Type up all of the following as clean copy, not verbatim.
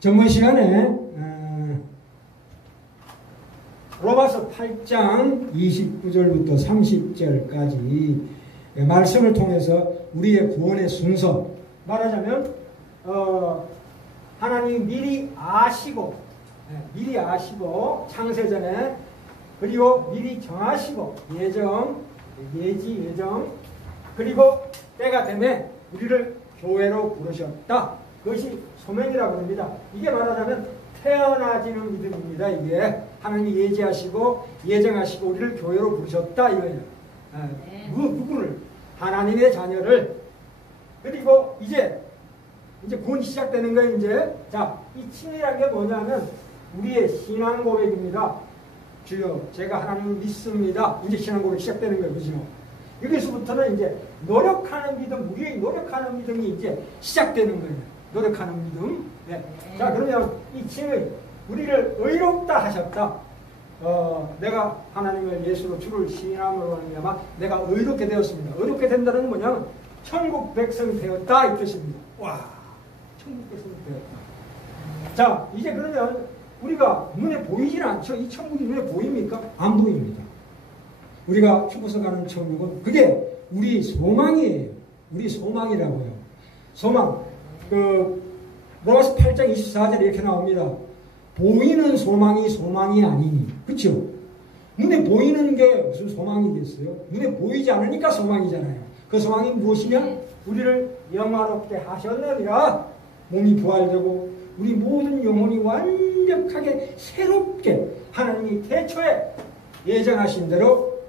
전번 시간에 로마서 8장 29절부터 30절까지 말씀을 통해서 우리의 구원의 순서, 말하자면 하나님이 미리 아시고 창세전에, 그리고 미리 정하시고 예지 예정, 그리고 때가 되면 우리를 교회로 부르셨다. 그것이 소명이라고 합니다. 이게 말하자면 태어나지는 믿음입니다. 이게 하나님이 예지하시고 예정하시고 우리를 교회로 부르셨다 이거예요. 누구를? 하나님의 자녀를. 그리고 이제 구원이 시작되는 거예요. 이제 자, 이 칭이라는 게 뭐냐면 우리의 신앙 고백입니다. 주여, 제가 하나님을 믿습니다. 이제 신앙 고백 시작되는 거예요. 그죠? 여기서부터는 이제 노력하는 믿음, 우리의 노력하는 믿음이 이제 시작되는 거예요. 노력하는 믿음. 네. 자, 그러면 이 칭을 우리를 의롭다 하셨다. 내가 하나님을 예수로 주를 시인함으로 말미암아 내가 의롭게 되었습니다. 의롭게 된다는 건 뭐냐면 천국 백성이 되었다 이 뜻입니다. 와, 천국 백성이 되었다. 자, 이제 그러면 우리가 눈에 보이질 않죠. 이 천국이 눈에 보입니까? 안 보입니다. 우리가 죽어서 가는 천국은 그게 우리 소망이에요. 우리 소망이라고요. 소망. 로마서 8장 24절에 이렇게 나옵니다. 보이는 소망이 아니니. 그렇죠? 눈에 보이는 게 무슨 소망이겠어요? 눈에 보이지 않으니까 소망이잖아요. 그 소망이 무엇이냐? 우리를 영화롭게 하셨느니라. 몸이 부활되고 우리 모든 영혼이 완벽하게 새롭게 하나님이 태초에 예정하신 대로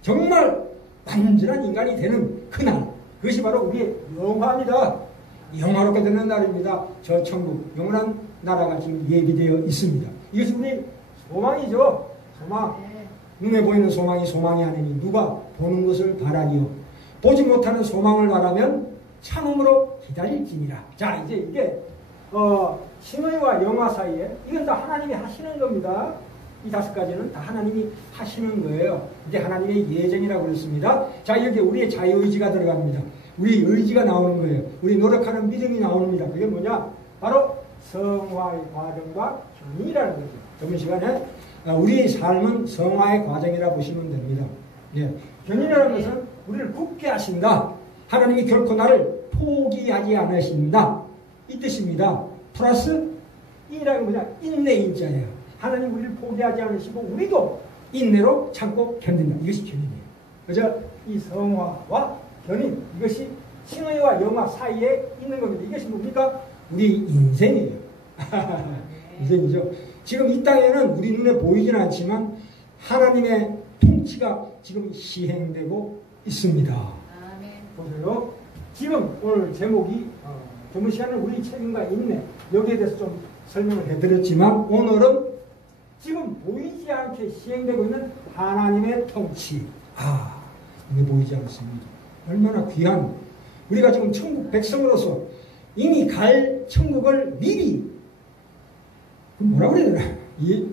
정말 완전한 인간이 되는 그날, 그것이 바로 우리의 영화입니다. 영화롭게 되는 날입니다. 저 천국, 영원한 나라가 지금 얘기되어 있습니다. 이것이 우리 소망이죠. 소망. 눈에 보이는 소망이 아니니 누가 보는 것을 바라니요. 보지 못하는 소망을 바라면 참음으로 기다릴지니라. 자, 이제 이게 신의와 영화 사이에 이건 다 하나님이 하시는 겁니다. 이 5가지는 다 하나님이 하시는 거예요. 이제 하나님의 예정이라고 그랬습니다. 자, 여기 우리의 자유의지가 들어갑니다. 우리 의지가 나오는 거예요. 우리 노력하는 믿음이 나옵니다. 그게 뭐냐? 바로 성화의 과정과 견인이라는 거죠. 저번 시간에 우리의 삶은 성화의 과정이라 보시면 됩니다. 예. 견인이라는 것은 우리를 굳게 하신다. 하나님이 결코 나를 포기하지 않으신다. 이 뜻입니다. 플러스 이라는 뭐냐? 인내인자예요. 하나님 우리를 포기하지 않으시고 우리도 인내로 참고 견딘다. 이것이 견인이에요. 그죠? 이 성화와 견인, 이것이 칭의와 영화 사이에 있는 겁니다. 이것이 뭡니까? 우리 인생이에요. 인생이죠. 지금 이 땅에는 우리 눈에 보이지는 않지만 하나님의 통치가 지금 시행되고 있습니다. 아멘. 보세요. 지금 오늘 제목이 저번 시간에 우리 책임과 인내, 여기에 대해서 좀 설명을 해드렸지만 오늘은 지금 보이지 않게 시행되고 있는 하나님의 통치. 이게 보이지 않습니다. 얼마나 귀한, 우리가 지금 천국 백성으로서 이미 갈 천국을 미리, 뭐라 그래야 되나?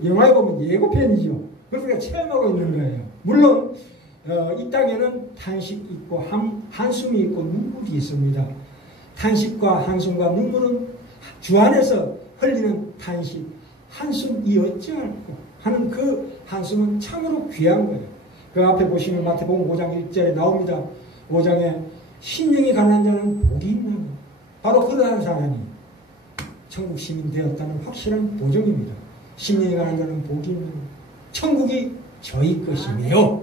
영화에 보면 예고편이죠. 그래서 우리가 체험하고 있는 거예요. 물론 이 땅에는 탄식 있고 한숨이 있고 눈물이 있습니다. 탄식과 한숨과 눈물은 주 안에서 흘리는 탄식, 한숨이 어찌할꼬 하는 그 한숨은 참으로 귀한 거예요. 그 앞에 보시면 마태복음 5장 1절에 나옵니다. 5장에 심령이 가난한 자는 복이 있나니, 바로 그러한 사람이 천국 시민 되었다는 확실한 보증입니다. 심령이 가난한 자는 복이 있나니 천국이 저희 것이며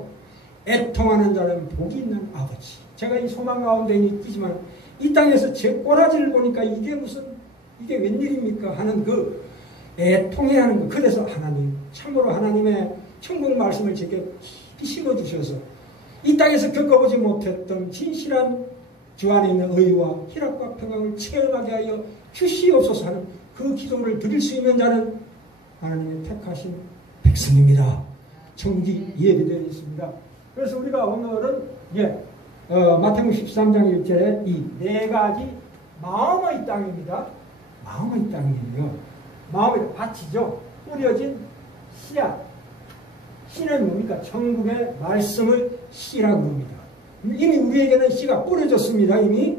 애통하는 자는 복이 있는 아버지. 제가 이 소망 가운데 있지만 이 땅에서 제 꼬라지를 보니까 이게 웬일입니까 하는 그 애통해하는 것. 그래서 하나님, 참으로 하나님의 천국 말씀을 제게 심어주셔서 이 땅에서 겪어보지 못했던 진실한 주 안에 있는 의와 희락과 평강을 체험하게 하여 주시옵소서 하는 그 기도를 드릴 수 있는 자는 하나님의 택하신 백성입니다. 천국이 예비되어 있습니다. 그래서 우리가 오늘은 마태복음 13장 1절에 이 4가지 마음의 땅입니다. 마음의 땅이에요. 마음의 밭이죠. 뿌려진 씨앗. 씨는 뭡니까? 천국의 말씀을 씨라고 합니다. 이미 우리에게는 씨가 뿌려졌습니다. 이미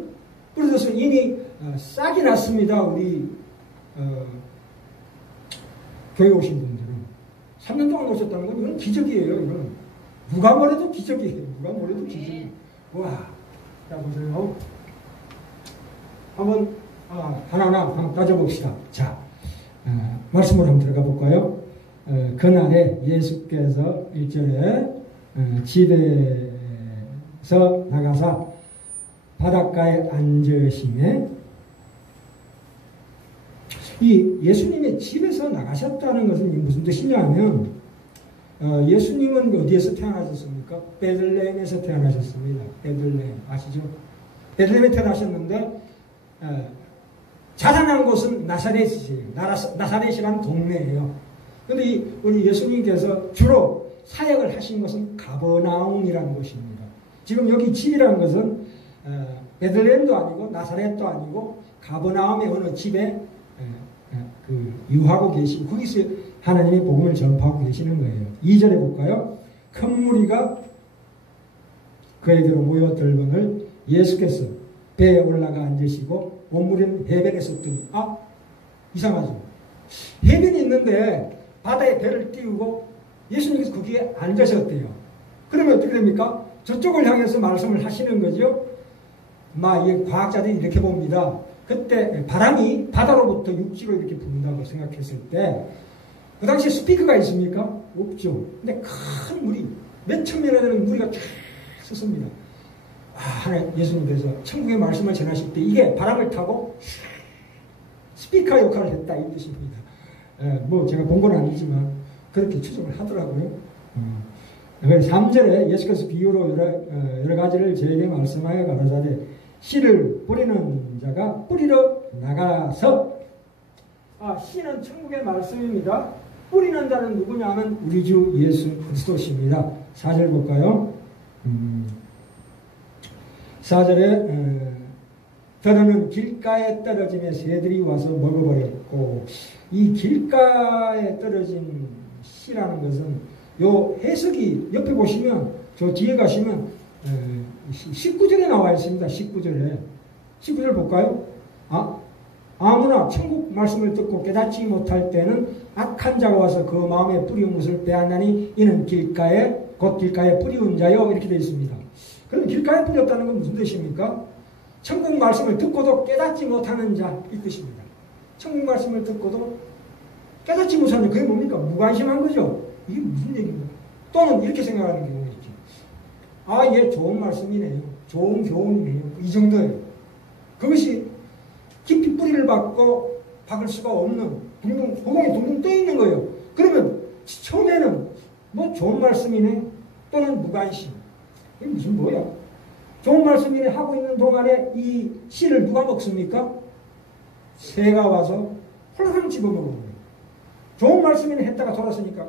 뿌려졌으면 이미 싹이 났습니다. 우리 교회 오신 분들은 3년 동안 오셨다는 건 이건 기적이에요. 이건 누가 뭐래도 기적이에요. 누가 뭐래도 기적이에요. 와, 자 보세요. 한번 하나하나 한번 따져봅시다. 자, 말씀으로 한번 들어가 볼까요? 그날에 예수께서 1절에 집에서 나가사 바닷가에 앉으시매, 이 예수님의 집에서 나가셨다는 것은 무슨 뜻이냐 하면, 예수님은 어디에서 태어나셨습니까? 베들레헴에서 태어나셨습니다. 베들레헴 아시죠? 베들레헴에 태어나셨는데 자라난 곳은 나사렛이에요. 나사렛이라는 동네예요. 그런데 우리 예수님께서 주로 사역을 하신 것은 가버나움이라는 곳입니다. 지금 여기 집이라는 것은 베들레헴도 아니고 나사렛도 아니고 가버나움의 어느 집에 유하고 계시고 거기서 하나님의 복음을 전파하고 계시는 거예요. 2절에 볼까요? 큰 무리가 그에게로 모여들거늘 예수께서 배에 올라가 앉으시고 온 무리는 해변에 섰더니, 이상하죠. 해변이 있는데 바다에 배를 띄우고 예수님께서 거기에 앉으셨대요. 그러면 어떻게 됩니까? 저쪽을 향해서 말씀을 하시는 거죠. 이 과학자들이 이렇게 봅니다. 그때 바람이 바다로부터 육지로 이렇게 분다고 생각했을 때, 그 당시에 스피커가 있습니까? 없죠. 근데 큰 물이, 몇천 명이나 되는 무리가 쫙 섰습니다. 예수님께서 천국의 말씀을 전하실 때 이게 바람을 타고 스피커 역할을 했다, 이 뜻입니다. 제가 본 건 아니지만 그렇게 추정을 하더라고요. 3절에 예수께서 비유로 여러 가지를 저에게 말씀하여 가라사대, 씨를 뿌리는 자가 뿌리러 나가서, 씨는 천국의 말씀입니다. 뿌리는 자는 누구냐 하면 우리 주 예수 그리스도십니다. 4절 볼까요? 4절에 더러는 길가에 떨어지며 새들이 와서 먹어버렸고, 이 길가에 떨어진 씨라는 것은 요 해석이 옆에 보시면, 저 뒤에 가시면 19절에 나와 있습니다. 19절 볼까요? 아무나 천국 말씀을 듣고 깨닫지 못할 때는 악한 자가 와서 그 마음에 뿌리운 것을 빼앗나니 이는 곧 길가에 뿌리운 자요, 이렇게 되어 있습니다. 그럼 길가에 뿌렸다는 건 무슨 뜻입니까? 천국 말씀을 듣고도 깨닫지 못하는 자, 이 뜻입니다. 천국 말씀을 듣고도 깨닫지 못하는 자, 그게 뭡니까? 무관심한 거죠. 이게 무슨 얘기인가? 또는 이렇게 생각하는 경우가 있죠. 얘 좋은 말씀이네요. 좋은 교훈이네요. 이 정도예요. 그것이 깊이 뿌리를 받고 박을 수가 없는, 구멍이 둥둥 떠 있는 거예요. 그러면 처음에는 좋은 말씀이네, 또는 무관심. 이게 무슨 뭐야? 좋은 말씀이네 하고 있는 동안에 이 씨를 누가 먹습니까? 새가 와서 홀랑 집어먹는 거예요. 좋은 말씀이네 했다가 돌았으니까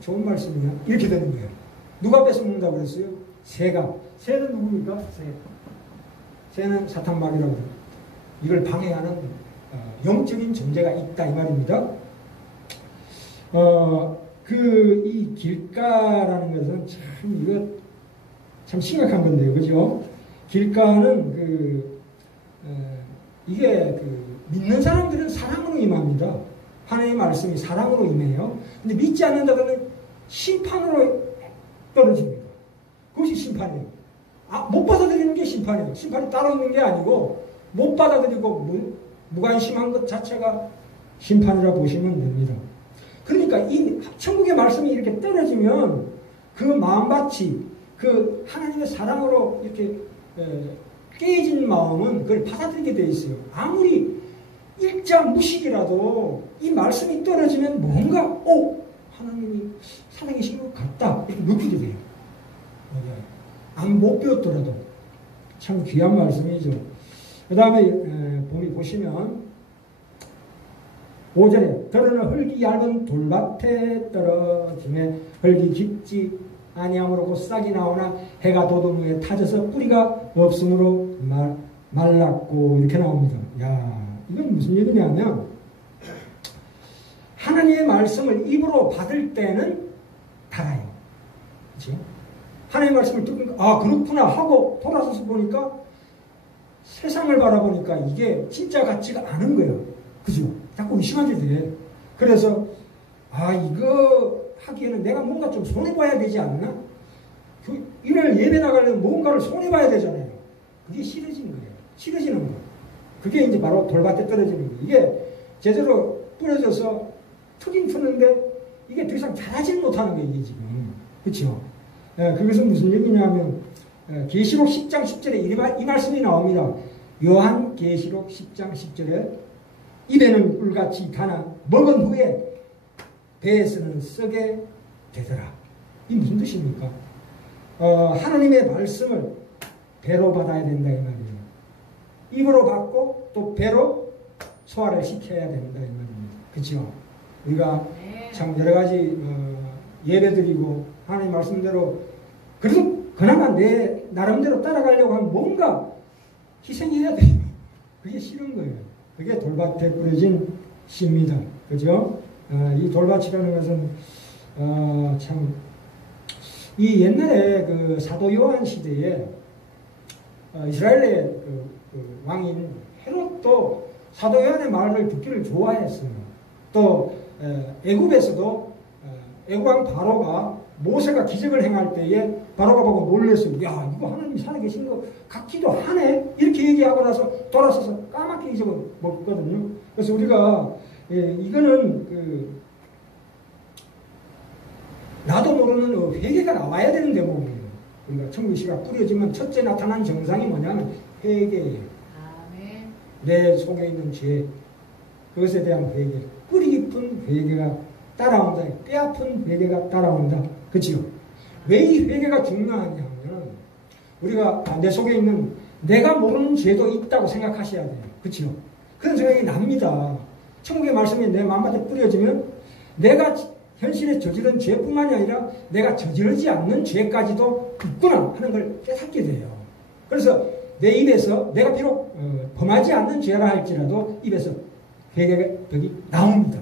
좋은 말씀이냐? 이렇게 되는 거예요. 누가 뺏어먹는다고 그랬어요? 새가. 새는 누굽니까? 새는 사탄마귀라고 합니다. 이걸 방해하는 영적인 존재가 있다, 이 말입니다. 이 길가라는 것은 참 심각한 건데요, 그죠? 길가는 이게 믿는 사람들은 사랑으로 임합니다. 하나님의 말씀이 사랑으로 임해요. 근데 믿지 않는 자들은 심판으로 떨어집니다. 그것이 심판이에요. 못 받아들이는 게 심판이에요. 심판이 따로 있는 게 아니고 못 받아들이고 무관심한 것 자체가 심판이라 보시면 됩니다. 그러니까 이 천국의 말씀이 이렇게 떨어지면 그 마음밭이 그 하나님의 사랑으로 이렇게 깨진 마음은 그걸 받아들이게 돼 있어요. 아무리 일자 무식이라도 이 말씀이 떨어지면 뭔가 하나님이 살아계신 것 같다 이렇게 느끼게 돼요. 못 배웠더라도 참 귀한 말씀이죠. 그 다음에 보시면 5절에 더러는 흙이 얇은 돌밭에 떨어지며 흙이 깊지 아니함으로 곧 싹이 나오나 해가 돋은 후에 타져서 뿌리가 없으므로 말랐고 이렇게 나옵니다. 이건 무슨 얘기냐면 하나님의 말씀을 입으로 받을 때는 달아요. 그렇죠? 하나님의 말씀을 듣고 그렇구나 하고 돌아서서 보니까 세상을 바라보니까 이게 진짜 같지가 않은 거예요. 그죠? 자꾸 의심하게 돼. 그래서 이거 하기에는 내가 뭔가 좀 손해봐야 되지 않나? 이날 예배 나가려면 뭔가를 손해봐야 되잖아요. 그게 싫어지는 거예요. 싫어지는 거예요. 그게 이제 바로 돌밭에 떨어지는 거예요. 이게 제대로 뿌려져서 트긴 트는데 이게 더 이상 자라질 못하는 거예요. 이게 지금. 그렇죠? 그것은 무슨 얘기냐면 계시록 10장 10절에 이 말씀이 나옵니다. 요한 계시록 10장 10절에 입에는 꿀같이 가나 먹은 후에 배에서는 썩게 되더라. 이 무슨 뜻입니까? 하나님의 말씀을 배로 받아야 된다 이 말이에요. 입으로 받고 또 배로 소화를 시켜야 된다 이 말입니다. 그렇죠? 우리가 참 여러 가지 예배드리고 하나님 말씀대로 그래도 그나마 내 나름대로 따라가려고 하면 뭔가 희생해야 돼요. 그게 싫은 거예요. 그게 돌밭에 뿌려진 씨입니다. 그죠? 이 돌밭이라는 것은 참 이 옛날에 그 사도 요한 시대에 이스라엘의 그 왕인 헤롯도 사도 요한의 말을 듣기를 좋아했어요. 또 애굽에서도 애굽 왕 바로가 모세가 기적을 행할 때에 바로가 보고 놀랐어요. 야, 이거 하나님이 살아계신 것 같기도 하네. 이렇게 얘기하고 나서 돌아서서 까맣게 잊어먹거든요. 그래서 우리가 이거는 나도 모르는 회개가 나와야 되는 대목이에요. 그러니까 천국시가 뿌려지면 첫째 나타난 정상이 뭐냐면 회개예요. 내 속에 있는 죄, 그것에 대한 회개, 뿌리 깊은 회개가 따라온다. 뼈 아픈 회개가 따라온다. 그치요? 왜 이 회개가 중요하냐면 우리가 내 속에 있는 내가 모르는 죄도 있다고 생각하셔야 돼요. 그치요? 그런 생각이 납니다. 천국의 말씀이 내 마음밭에 뿌려지면 내가 현실에 저지른 죄뿐만이 아니라 내가 저지르지 않는 죄까지도 있구나 하는 걸 깨닫게 돼요. 그래서 내 입에서 내가 비록 범하지 않는 죄라 할지라도 입에서 회개가 나옵니다.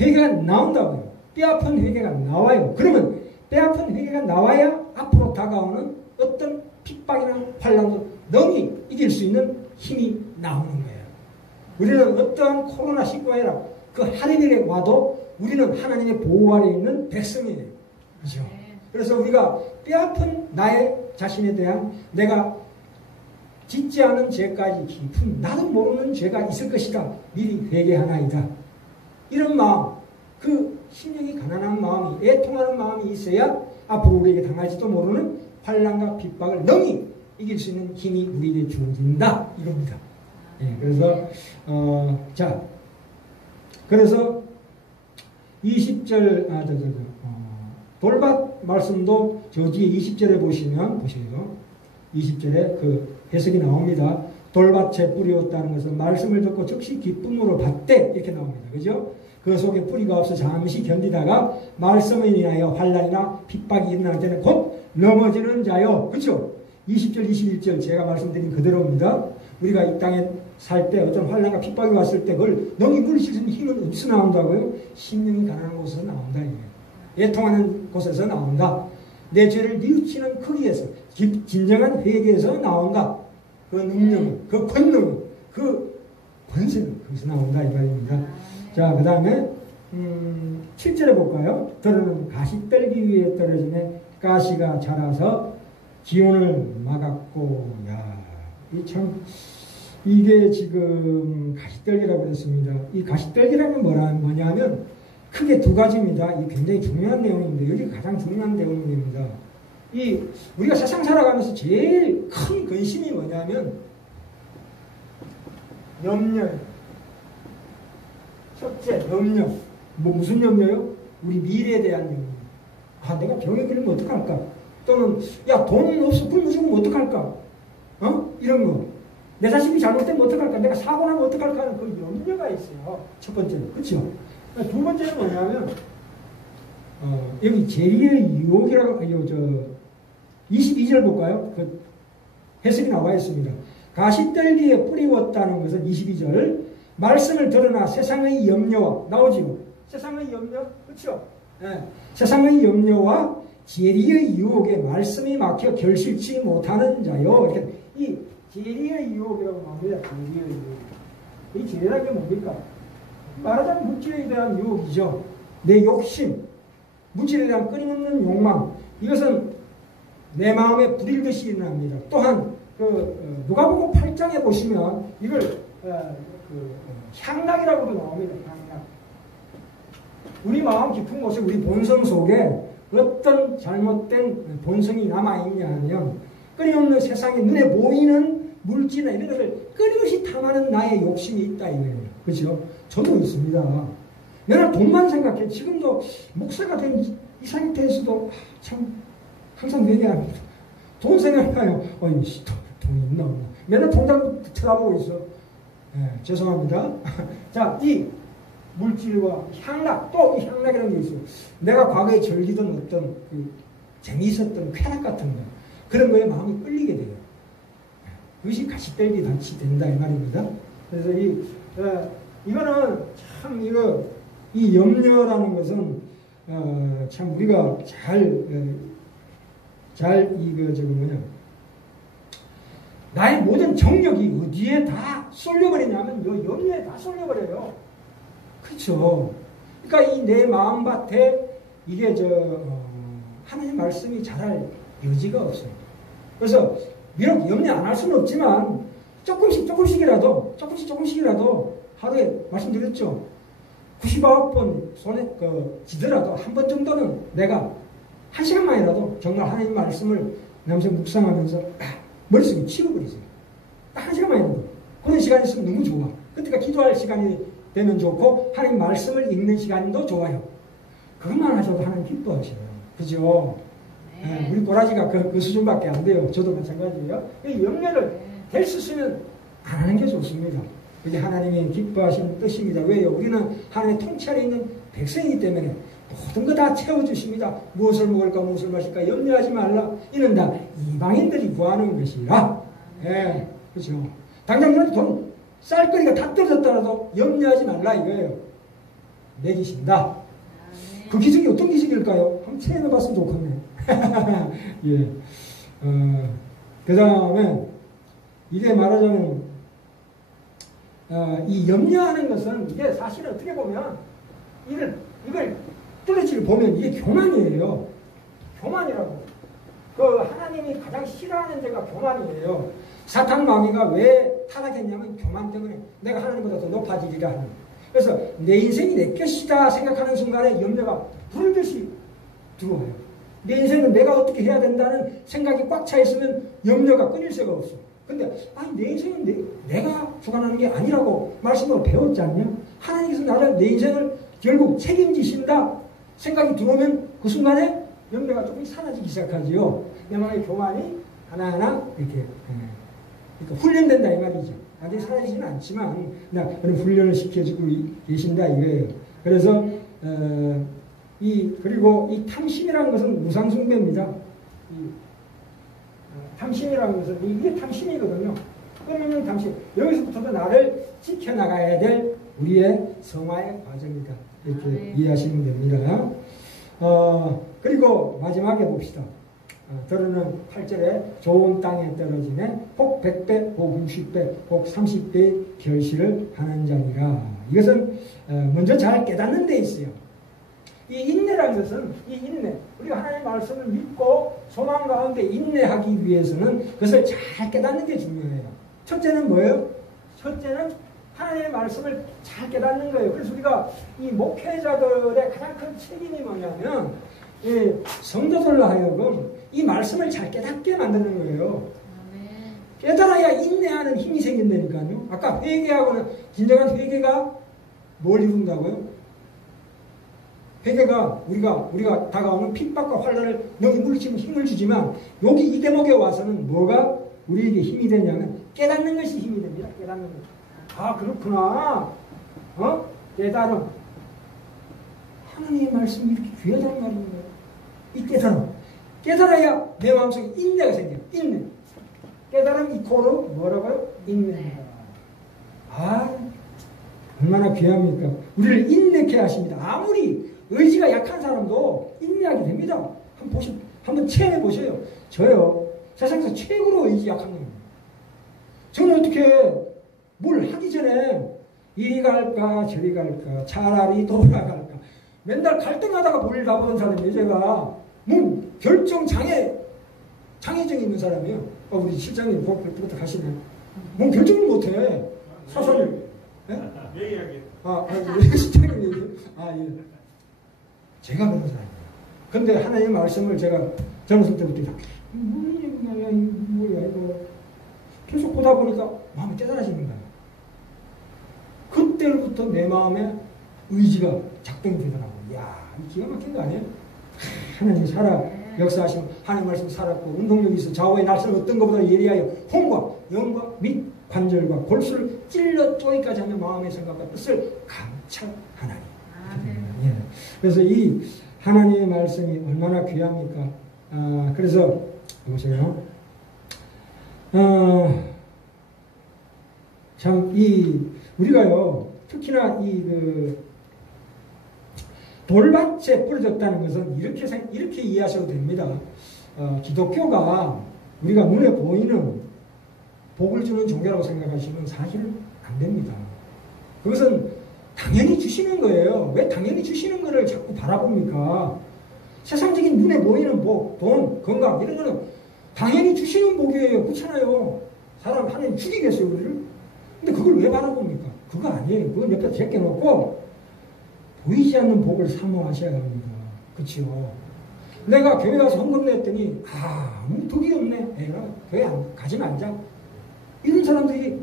회개가 나온다고요. 뼈아픈 회개가 나와요. 그러면 뼈아픈 회개가 나와야 앞으로 다가오는 어떤 핍박이나 환난을 능히 이길 수 있는 힘이 나오는 거예요. 우리는 어떠한 코로나19가 아니라 그 하늘에 와도 우리는 하나님의 보호 아래 있는 백성이에요. 그렇죠? 그래서 우리가 뼈아픈 나의 자신에 대한 내가 짓지 않은 죄까지 깊은 나도 모르는 죄가 있을 것이다. 미리 회개하나이다. 이런 마음, 그 심령이 가난한 마음이 애통하는 마음이 있어야 앞으로 우리에게 당할지도 모르는 환난과 핍박을 능히 이길 수 있는 힘이 우리에게 주어진다. 이겁니다. 그래서 그래서 20절 돌밭 말씀도 저 뒤에 20절에 보시면 20절에 그 해석이 나옵니다. 돌밭에 뿌리었다는 것은 말씀을 듣고 즉시 기쁨으로 받되 이렇게 나옵니다. 그죠? 그 속에 뿌리가 없어 잠시 견디다가 말씀을 인하여 환난이나 핍박이 일어날 때는 곧 넘어지는 자요. 그렇죠? 20절 21절 제가 말씀드린 그대로입니다. 우리가 이 땅에 살 때 어떤 환난과 핍박이 왔을 때 그걸 능히 물리칠 수 있는 힘은 어디서 나온다고요? 심령이 가난한 곳에서 나온다. 애통하는 곳에서 나온다. 내 죄를 뉘우치는 크기에서 진정한 회개에서 나온다. 그 능력은, 그 권능은, 그 권세는 거기서 나온다 이 말입니다. 자, 그 다음에 7절에 볼까요? 들어는 가시떨기 위에 떨어지네 가시가 자라서 기온을 막았고, 야, 이게 지금 가시떨기라고 그랬습니다. 이 가시떨기라는 뭐냐면 크게 두 가지입니다. 이 굉장히 중요한 내용인데 여기가 가장 중요한 내용입니다. 우리가 세상 살아가면서 제일 큰 근심이 뭐냐면 염려예요. 첫째, 염려. 무슨 염려요? 우리 미래에 대한 염려. 내가 병에 걸리면 어떡할까? 또는 돈 없어 굶어 죽으면 어떡할까? 이런 거. 내 자식이 잘못되면 어떡할까? 내가 사고 나면 어떡할까? 하는 그 염려가 있어요. 첫 번째는. 그렇죠? 두 번째는 뭐냐면 여기 제리의 유혹이라고 22절 볼까요? 그 해석이 나와 있습니다. 가시떨기에 뿌리웠다는 것은 22절 말씀을 드러나 세상의 염려와 나오지요. 세상의 염려? 그렇죠? 세상의 염려와 제리의 유혹에 말씀이 막혀 결실치 못하는 자요. 이렇게 이 제리의 유혹이라고 나옵니다. 제리의 유혹. 이 제리라는 게 뭡니까? 말하자면 물질에 대한 유혹이죠. 내 욕심, 물질에 대한 끊임없는 욕망, 이것은 내 마음에 불일 듯이 일어납니다. 또한 누가복음 8장에 보시면 이걸 향락이라고도 나옵니다. 향락. 우리 마음 깊은 곳에 우리 본성 속에 어떤 잘못된 본성이 남아있냐 하면 끊임없는 세상에 눈에 보이는 물질이나 이런 것을 끊임없이 탐하는 나의 욕심이 있다 이거예요. 그렇죠? 저도 있습니다. 내가 돈만 생각해. 지금도 목사가 된 이 상태에서도 참 항상 회개합니다. 돈 생각해요. 돈이 있나 없나. 맨날 통장 쳐다보고 있어. 죄송합니다. 자, 이 물질과 향락, 또 이 향락이라는 게 있어요. 내가 과거에 즐기던 어떤 재미있었던 쾌락 같은 거, 그런 거에 마음이 끌리게 돼요. 그것이 가시떨기 같이 된다 이 말입니다. 그래서 이거는 참 이 염려라는 것은 참 우리가 나의 모든 정력이 어디에 다 쏠려버리냐면 요 염려에 다 쏠려버려요. 그렇죠. 그러니까 이 내 마음밭에 이게 하나님 말씀이 자랄 여지가 없어요. 그래서 비록 염려 안 할 수는 없지만 조금씩이라도 하루에 말씀드렸죠. 99번 손에 지더라도 한 번 정도는 내가 한 시간만이라도 정말 하나님 말씀을 남서 묵상하면서 머릿속에 치워버리세요. 딱 한 시간만이라도. 그런 시간이 있으면 너무 좋아. 그때가 기도할 시간이 되면 좋고 하나님 말씀을 읽는 시간도 좋아요. 그것만 하셔도 하나님 기뻐하셔요. 그죠? 네. 우리 꼬라지가 그 수준밖에 안 돼요. 저도 마찬가지예요. 이 염려를 될 수 있으면 안 하는 게 좋습니다. 그게 하나님이 기뻐하시는 뜻입니다. 왜요? 우리는 하나님의 통치 아래 있는 백성이기 때문에 모든 거 다 채워주십니다. 무엇을 먹을까 무엇을 마실까 염려하지 말라. 이는 다 이방인들이 구하는 것이라. 예, 그렇죠. 당장 돈 쌀거리가 다 떨어졌더라도 염려하지 말라 이거예요. 내 기식이다. 그 기적이 어떤 기적일까요? 한번 체험해봤으면 좋겠네. 예. 그 다음에 이게 말하자면 이 염려하는 것은 이게 사실 어떻게 보면 이걸 뚜레치를 보면 이게 교만이에요. 교만이라고. 하나님이 가장 싫어하는 데가 교만이에요. 사탄 마귀가 왜 타락했냐면 교만 때문에 내가 하나님보다 더 높아지리라 하는. 그래서 내 인생이 내 것이다 생각하는 순간에 염려가 불듯이 들어와요. 내 인생은 내가 어떻게 해야 된다는 생각이 꽉 차 있으면 염려가 끊일 수가 없어. 근데 내 인생은 내가 주관하는 게 아니라고 말씀으로 배웠지 않냐? 하나님께서 내 인생을 결국 책임지신다 생각이 들어오면 그 순간에 염려가 조금 사라지기 시작하지요. 내 마음의 교만이 하나하나 이렇게 그러니까 훈련된다 이 말이죠. 아직 사라지지는 않지만 그런 훈련을 시켜주고 계신다 이거예요. 그래서 그리고 이 탐심이라는 것은 무상숭배입니다. 탐심이라는 것은 이게 탐심이거든요. 끊임없는 탐심. 여기서부터도 나를 지켜나가야 될 우리의 성화의 과정이다. 이렇게 이해하시면 됩니다. 그리고 마지막에 봅시다. 더러는 8절에 좋은 땅에 떨어지네 복 100배, 복 60배, 복 30배의 결실을 하는 자니라. 이것은 먼저 잘 깨닫는 데 있어요. 이 인내라는 것은 이 인내, 우리가 하나님의 말씀을 믿고 소망 가운데 인내하기 위해서는 그것을 잘 깨닫는 게 중요해요. 첫째는 뭐예요? 첫째는 하나님의 말씀을 잘 깨닫는 거예요. 그래서 우리가 이 목회자들의 가장 큰 책임이 뭐냐면 이 성도들로 하여금 이 말씀을 잘 깨닫게 만드는 거예요. 깨달아야 인내하는 힘이 생긴다니까요. 아까 회개하고는 진정한 회개가 뭘 이룬다고요? 회개가 우리가 다가오는 핍박과 환난을 너무 물리치는 힘을 주지만 여기 이 대목에 와서는 뭐가 우리에게 힘이 되냐면 깨닫는 것이 힘이 됩니다. 깨닫는 것. 아 그렇구나. 깨달음. 하나님의 말씀이 이렇게 귀하다는 말인 거예요. 이 깨달음. 깨달아야 내 마음속에 인내가 생겨요. 인내. 깨달음 이코로 뭐라고요? 인내입니다. 아 얼마나 귀합니까? 우리를 인내케 하십니다. 아무리 의지가 약한 사람도 인내하게 됩니다. 한번 체험해 보세요. 저요. 세상에서 최고로 의지 약한 겁니다. 저는 어떻게 뭘 하기 전에 이리 갈까 저리 갈까 차라리 돌아갈까 맨날 갈등하다가 뭘 가보는 사람이에요. 제가 뭐 장애증이 있는 사람이에요. 우리 실장님 그것도 가시네. 뭐 결정을 못해. 사설을. 얘기하게. 실장님 얘기. 예. 제가 그런 사람이에요. 근데 하나님의 말씀을 제가 젊었을 때부터 뭐야 이거 계속 보다 보니까 마음이 깨달아지는 거예요. 그때부터 내 마음에 의지가 작동이 되더라고요. 이야, 기가 막힌 거 아니에요? 하나님 살아 역사하시면 하나님 말씀 살았고 운동력이 있어 좌우의 날씨는 어떤 것보다 예리하여 혼과 영과 및 관절과 골수를 찔러 쪼이까지 하는 마음의 생각과 뜻을 감찰하나니. 예. 그래서 이 하나님의 말씀이 얼마나 귀합니까? 그래서 보세요. 참 우리가요 특히나 돌밭에 뿌려졌다는 것은 이렇게 이해하셔도 됩니다. 기독교가 우리가 눈에 보이는 복을 주는 종교라고 생각하시면 사실은 안 됩니다. 그것은 당연히 주시는 거예요. 왜 당연히 주시는 거를 자꾸 바라봅니까? 세상적인 눈에 보이는 복, 돈, 건강 이런 거는 당연히 주시는 복이에요. 그렇잖아요. 사람 하나님 죽이겠어요 우리를? 근데 그걸 왜 바라봅니까? 그거 아니에요. 그건 옆에 제껴놓고 보이지 않는 복을 사모하셔야 합니다. 그렇죠? 내가 교회 가서 헌금 냈더니 아무 덕이 없네. 애가 교회 가지 말자. 이런 사람들이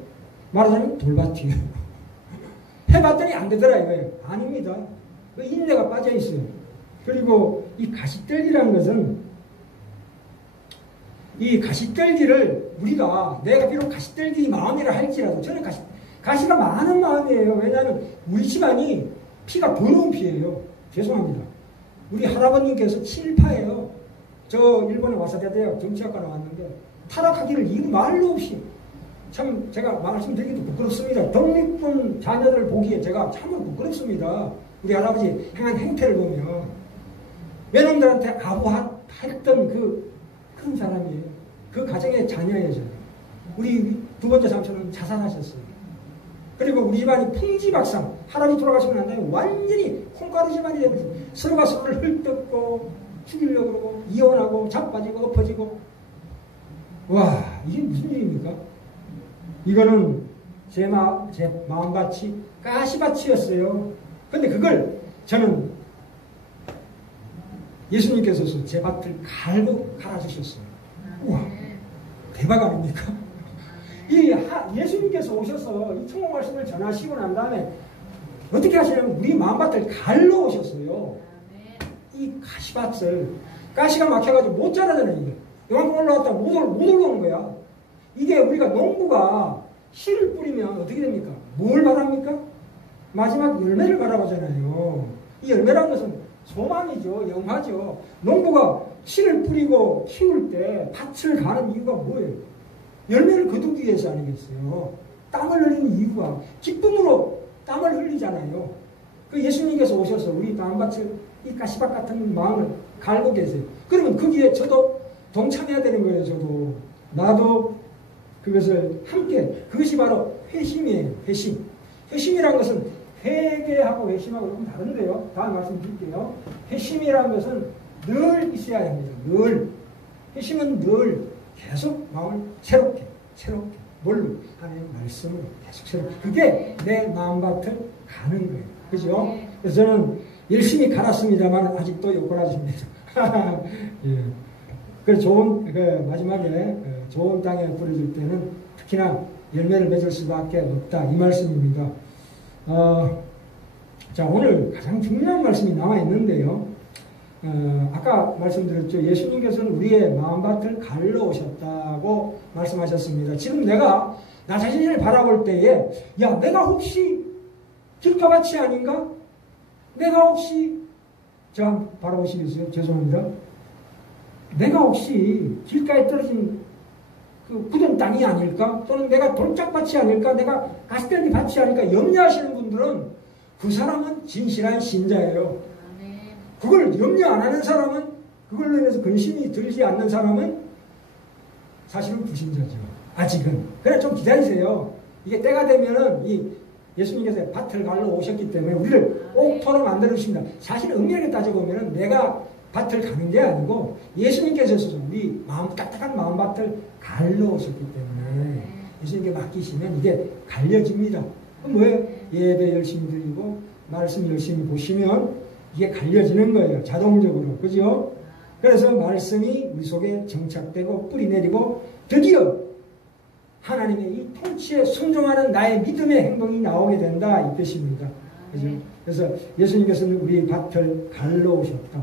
말하자면 돌밭이에요. 해봤더니 안 되더라 이거예요. 아닙니다. 그 인내가 빠져 있어요. 그리고 이 가시떨기라는 것은 이 가시떨기를 우리가 내가 비록 가시떨기 마음이라 할지라도 저는 가시가 많은 마음이에요. 왜냐하면 우리 집안이 피가 더러운 피예요. 죄송합니다. 우리 할아버님께서 친일파예요. 저 일본에 와사대 대학 정치학과 나왔는데 타락하기를 이루 말로 없이 참 제가 말씀드리기도 부끄럽습니다. 독립군 자녀들 보기에 제가 참으로 부끄럽습니다. 우리 할아버지 행한 행태를 보면 외놈들한테 아부했던 그런 사람이에요. 그 가정의 자녀예요. 저는. 우리 두 번째 삼촌은 자살하셨어요. 그리고 우리 집안이 풍지박산 할아버지 돌아가시고 난 다음에 완전히 콩가루 집안이 되버렸어요. 서로가 서로를 헐뜯고 죽이려고 그러고 이혼하고 자빠지고 엎어지고 와 이게 무슨 일입니까? 이거는 제 마음밭이 가시밭이었어요. 근데 그걸 저는 예수님께서 제 밭을 갈아주셨어요. 우와 대박 아닙니까? 예수님께서 오셔서 이 천국 말씀을 전하시고 난 다음에 어떻게 하시냐면 우리 마음밭을 갈러 오셨어요. 이 가시밭을 가시가 막혀가지고 못 자라잖아요. 이게 이만큼 올라왔다 못 올라오는 거야. 이게 우리가 농부가 씨를 뿌리면 어떻게 됩니까? 뭘 바랍니까? 마지막 열매를 바라보잖아요. 이 열매라는 것은 소망이죠. 영화죠. 농부가 씨를 뿌리고 키울 때 밭을 가는 이유가 뭐예요? 열매를 거두기 위해서 아니겠어요? 땀을 흘리는 이유가 기쁨으로 땀을 흘리잖아요. 그 예수님께서 오셔서 우리 마음밭을 이 가시밭 같은 마음을 갈고 계세요. 그러면 거기에 저도 동참해야 되는 거예요. 저도 나도 그것을 함께 그것이 바로 회심이에요. 회심. 회심이라는 것은 회개하고 회심하고 좀 다른데요. 다음 말씀드릴게요. 회심이라는 것은 늘 있어야 합니다. 늘. 회심은 늘 계속 마음을 새롭게 뭘로? 하나님의 말씀을 계속 새롭게. 그게 내 마음밭을 가는 거예요. 그죠? 그래서 저는 열심히 갈았습니다만 아직도 요구하십니다. 예. 마지막에 좋은 땅에 뿌려질 때는 특히나 열매를 맺을 수밖에 없다. 이 말씀입니다. 자, 오늘 가장 중요한 말씀이 남아있는데요. 아까 말씀드렸죠. 예수님께서는 우리의 마음밭을 갈러 오셨다고 말씀하셨습니다. 지금 내가 나 자신을 바라볼 때에 내가 혹시 길가밭이 아닌가? 내가 혹시 자, 바라보시겠어요? 죄송합니다. 내가 혹시 길가에 떨어진 그 굳은 땅이 아닐까? 또는 내가 돌짝밭이 아닐까? 내가 가시떨기 밭이 아닐까? 염려하시는 분들은 그 사람은 진실한 신자예요. 그걸 염려 안 하는 사람은, 그걸로 인해서 근심이 들지 않는 사람은 사실은 불신자죠. 아직은. 그래 좀 기다리세요. 이게 때가 되면은 예수님께서 밭을 갈러 오셨기 때문에 우리를 옥토로 만들어 주십니다. 사실 엄밀하게 따져보면 내가 밭을 가는 게 아니고 예수님께서 우리 마음 딱딱한 마음밭을 갈러 오셨기 때문에 예수님께 맡기시면 이게 갈려집니다. 그럼 뭐예요? 예배 열심히 드리고 말씀 열심히 보시면 이게 갈려지는 거예요. 자동적으로. 그죠? 그래서 말씀이 우리 속에 정착되고 뿌리 내리고 드디어 하나님의 이 통치에 순종하는 나의 믿음의 행동이 나오게 된다 이 뜻입니다. 그죠? 그래서 예수님께서는 우리 밭을 갈러 오셨다.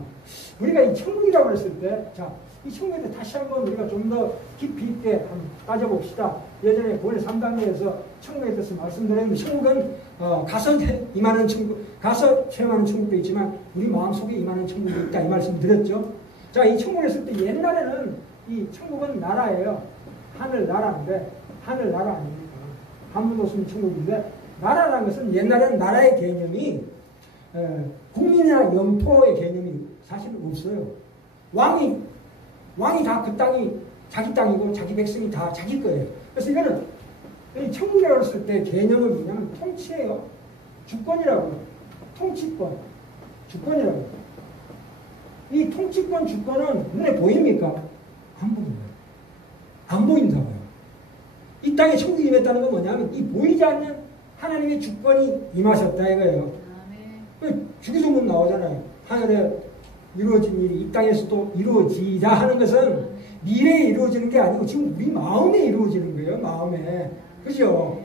우리가 이 천국이라고 했을 때, 자, 이 천국에 대해 다시 한번 우리가 좀 더 깊이 있게 한번 따져봅시다. 예전에 본의 3단계에서 천국에 대해서 말씀드렸는데, 천국은 가서 임하는 천국, 가서 체험하는 천국도 있지만 우리 마음속에 임하는 천국도 있다 이 말씀 드렸죠. 자, 이 천국에 있을 때 옛날에는 이 천국은 나라예요. 하늘 나라인데, 하늘 나라 아닙니까? 한분 없으면 천국인데, 나라라는 것은 옛날에는 나라의 개념이 국민이나 영토의 개념이 사실은 없어요. 왕이 다 그 땅이 자기 땅이고 자기 백성이 다 자기 거예요. 그래서 이거는 천국이라고 했을 때 개념은 뭐냐면 통치예요. 주권이라고 해요. 통치권, 주권이라고. 이 통치권, 주권은 눈에 보입니까? 안 보여요. 안 보인다고요. 이 땅에 천국이 임했다는 건 뭐냐면 이 보이지 않는 하나님의 주권이 임하셨다 이거예요. 주기도문 나오잖아요. 하늘에 이루어진 일이 이 땅에서도 이루어지자 하는 것은 미래에 이루어지는 게 아니고 지금 우리 마음에 이루어지는 거예요. 마음에. 그죠?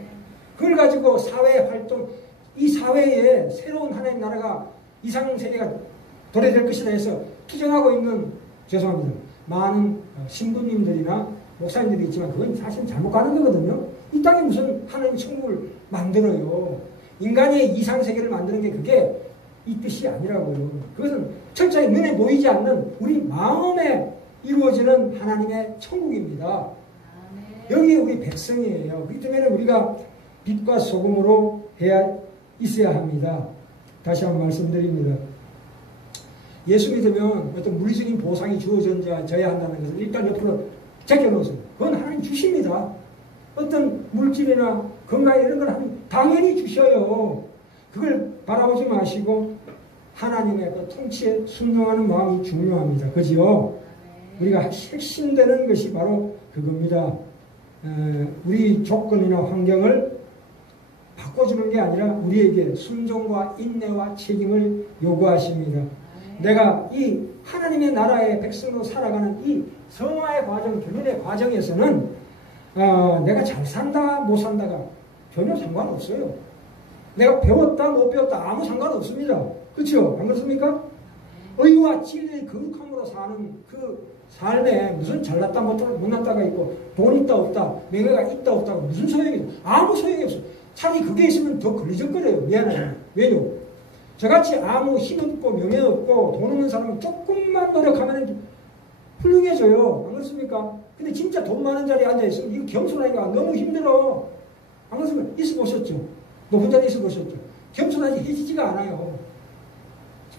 그걸 가지고 사회 활동, 이 사회에 새로운 하나님 나라가 이상세계가 도래될 것이다 해서 투쟁하고 있는, 죄송합니다, 많은 신부님들이나 목사님들이 있지만 그건 사실 잘못 가는 거거든요. 이 땅에 무슨 하나님 천국을 만들어요. 인간의 이상세계를 만드는 게 그게 이 뜻이 아니라고요. 그것은 철저히 눈에 보이지 않는 우리 마음에 이루어지는 하나님의 천국입니다. 여기에 우리 백성이에요. 그렇기 때문에 우리가 빛과 소금으로 있어야 합니다. 다시 한번 말씀드립니다. 예수 믿으면 어떤 물리적인 보상이 주어져야 한다는 것을 일단 옆으로 제껴놓으세요. 그건 하나님 주십니다. 어떤 물질이나 건강 이런 건 하나님 당연히 주셔요. 그걸 바라보지 마시고 하나님의 그 통치에 순종하는 마음이 중요합니다. 그지요? 우리가 핵심되는 것이 바로 그겁니다. 우리 조건이나 환경을 바꿔주는 게 아니라 우리에게 순종과 인내와 책임을 요구하십니다. 내가 이 하나님의 나라의 백성으로 살아가는 이 성화의 과정, 교련의 과정에서는 내가 잘 산다 못 산다가 전혀 상관없어요. 내가 배웠다 못 배웠다 아무 상관없습니다. 그렇죠? 안 그렇습니까? 의와 진리의 거룩함으로 사는 그 삶에 무슨 잘났다 못났다가 있고 돈 있다 없다 명예가 있다 없다가 무슨 소용이 있어? 아무 소용이 없어. 차라리 그게 있으면 더 걸리적거려요. 미안해요. 왜요? 저같이 아무 힘 없고 명예 없고 돈 없는 사람은 조금만 노력하면 훌륭해져요. 안 그렇습니까? 근데 진짜 돈 많은 자리에 앉아있으면 이거 겸손하기가 너무 힘들어. 안 그렇습니까? 있어보셨죠? 높은 자리에 있어보셨죠? 겸손하지 해지지가 않아요.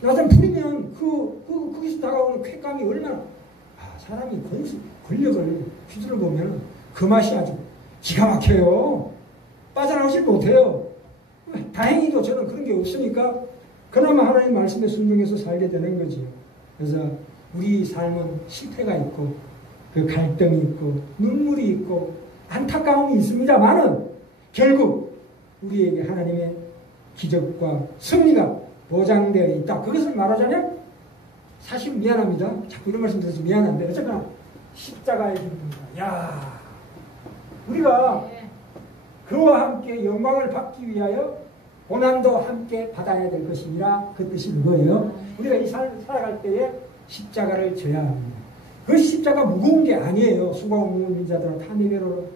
나중 풀리면 거기서 다가오는 쾌감이 얼마나, 사람이 권력을 휘두르 보면 그 맛이 아주 기가 막혀요. 빠져나오질 못해요. 다행히도 저는 그런 게 없으니까 그나마 하나님 말씀에 순종해서 살게 되는 거지요. 그래서 우리 삶은 실패가 있고 그 갈등이 있고 눈물이 있고 안타까움이 있습니다만은 결국 우리에게 하나님의 기적과 승리가 보장되어 있다. 그것을 말하자면 사실 미안합니다. 자꾸 이런 말씀 드려서 미안한데 어쨌거나 십자가의 기쁨입니다. 야, 우리가 그와 함께 영광을 받기 위하여 고난도 함께 받아야 될 것이니라 그 뜻이 그거예요. 우리가 이 살아갈 때에 십자가를 져야 합니다. 그 십자가 무거운 게 아니에요. 수고하고 무거운 자들아 다 내게로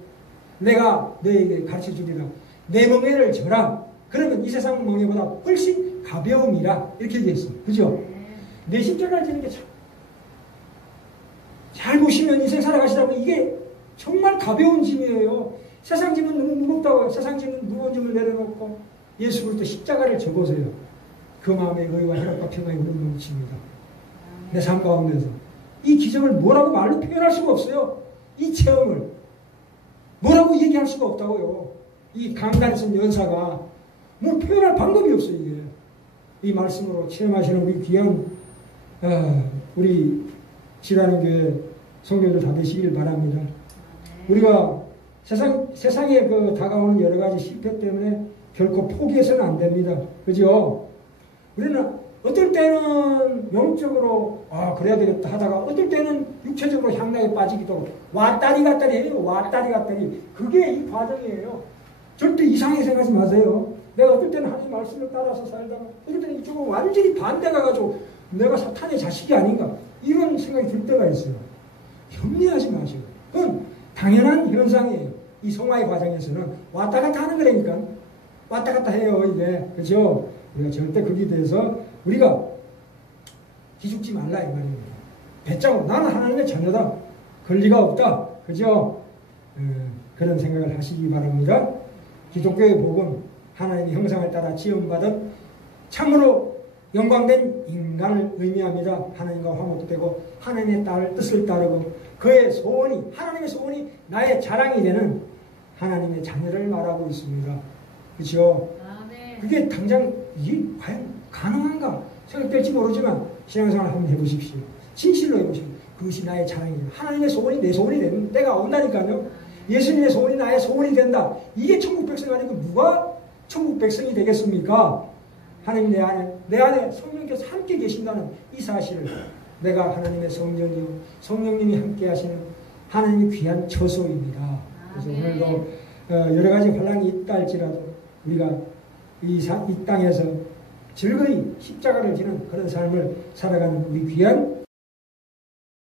내가 너에게 가르쳐 주리라. 내 멍에를 져라. 그러면 이 세상 멍에보다 훨씬 가벼움이라 이렇게 얘기했어요. 그죠? 내 십자가를 지는 게 참 잘 보시면 인생 살아가시다 보면 이게 정말 가벼운 짐이에요. 세상 짐은 너무 무겁다고요. 세상 짐은 무거운 짐을 내려놓고 예수 그리스도 십자가를 져보세요. 그 마음의 의와 희락과 평강이 넘칩니다. 내 삶 가운데서 이 기적을 뭐라고 말로 표현할 수가 없어요. 이 체험을 뭐라고 얘기할 수가 없다고요. 이 강단에 선 연사가 뭐 표현할 방법이 없어요. 이게. 이 말씀으로 체험하시는 우리 귀한 우리 지라는 교회 성도들 다 되시길 바랍니다. 우리가 세상에 그 다가오는 여러 가지 실패 때문에 결코 포기해서는 안 됩니다. 그죠? 우리는 어떨 때는 영적으로 그래야 되겠다 하다가 어떨 때는 육체적으로 향락에 빠지기도 왔다리 갔다리 해요. 왔다리 갔다리. 그게 이 과정이에요. 절대 이상하게 생각하지 마세요. 내가 어떨 때는 하나님 말씀을 따라서 살다가 어떨 때는 이쪽으로 완전히 반대가 가지고 내가 사탄의 자식이 아닌가 이런 생각이 들 때가 있어요. 염려하지 마시고. 그건 당연한 현상이에요. 이 성화의 과정에서는 왔다 갔다 하는 거라니까. 왔다 갔다 해요. 이게. 그죠? 우리가 절대 거기에 대해서 우리가 기죽지 말라 이 말입니다. 배짱으로 나는 하나님의 자녀다. 그럴 리가 없다. 그죠? 그런 생각을 하시기 바랍니다. 기독교의 복음 하나님의 형상을 따라 지음받은 참으로 영광된 인간을 의미합니다. 하나님과 화목되고 하나님의 뜻을 따르고 그의 소원이 하나님의 소원이 나의 자랑이 되는 하나님의 자녀를 말하고 있습니다. 그렇죠? 그게 당장 이게 과연 가능한가 생각될지 모르지만 신앙생활 한번 해보십시오. 진실로 해보십시오. 그것이 나의 자랑이에요. 하나님의 소원이 내 소원이 되는 때가 온다니까요. 예수님의 소원이 나의 소원이 된다. 이게 천국 백성이 아니고 누가 천국 백성이 되겠습니까? 하나님 내 안에 성령께서 함께 계신다는 이 사실을 내가 하나님의 성령이요 성령님이 함께 하시는 하나님의 귀한 처소입니다. 그래서 오늘도 여러 가지 환란이 있다 할지라도 우리가 이 땅에서 즐거이 십자가를 지는 그런 삶을 살아가는 우리 귀한